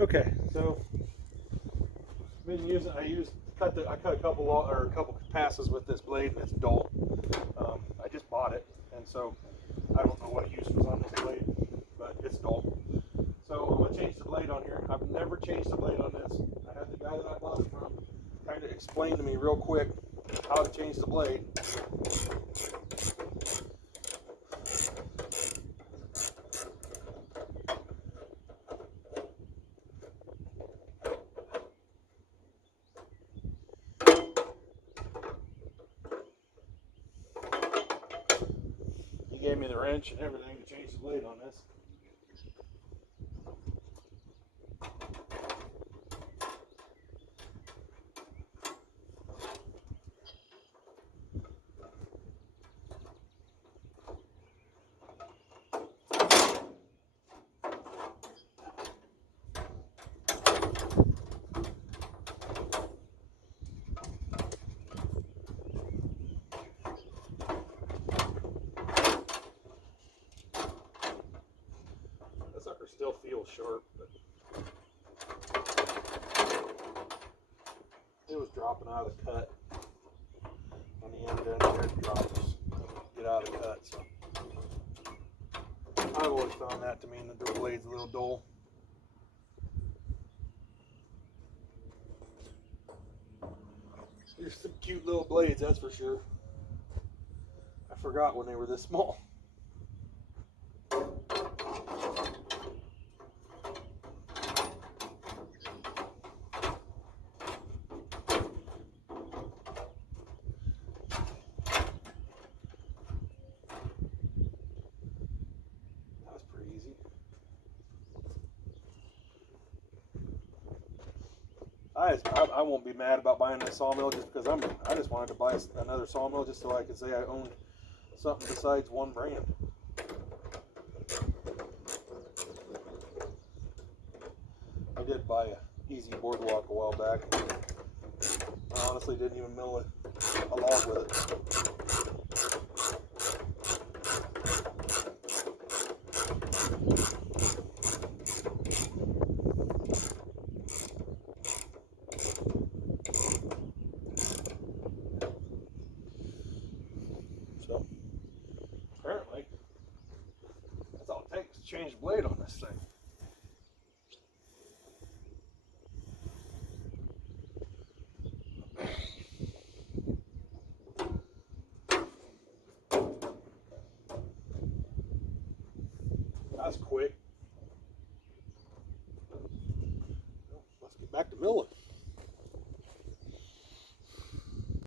Okay, so been using. I cut a couple passes with this blade, and it's dull. I just bought it, and so I don't know what use was on this blade, but it's dull. So I'm gonna change the blade on here. I've never changed the blade on this. I had the guy that I bought it from kind of explain to me real quick how to change the blade. He gave me the wrench and everything to change the blade on this. That sucker still feels sharp, but it was dropping out of the cut on the end there. It drops, get out of the cut. So I've always found that to mean that the blade's a little dull. There's some cute little blades, that's for sure. I forgot when they were this small. That's pretty easy. I won't be mad about buying this sawmill just because I just wanted to buy another sawmill just so I could say I owned something besides one brand. I did buy a Easy Boardwalk a while back. I honestly didn't even mill a log with it. So apparently that's all it takes to change the blade on this thing. That's quick. Well, let's get back to milling.